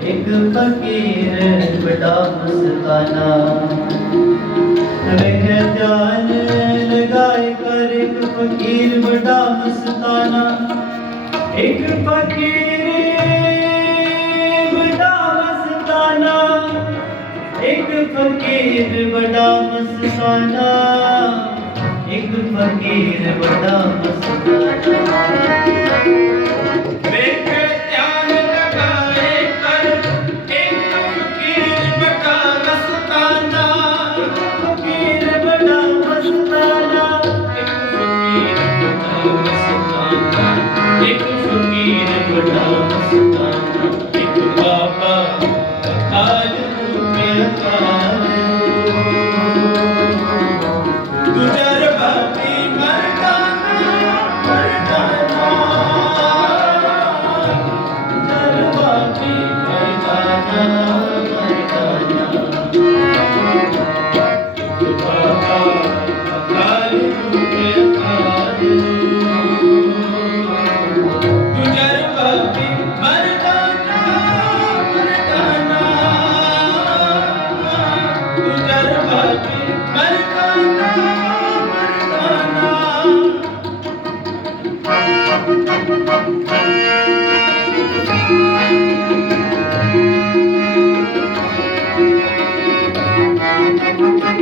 ਇੱਕ ਫਕੀਰ ਬੜਾ ਮਸਤਾਨਾ। ਰਹਿ ਧਿਆਨ ਲਗਾਏ ਕਰ ਇੱਕ ਫਕੀਰ ਬੜਾ ਮਸਤਾਨਾ। ਇੱਕ ਫਕੀਰ ਬੜਾ ਮਸਤਾਨਾ। ਇੱਕ ਫਕੀਰ ਬੜਾ ਮਸਤਾਨਾ। ਇੱਕ ਫਕੀਰ ਬੜਾ ਮਸਤਾਨਾ।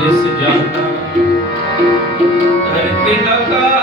ਇਸ ਜਨ ਧਰਤੀ ਦਾ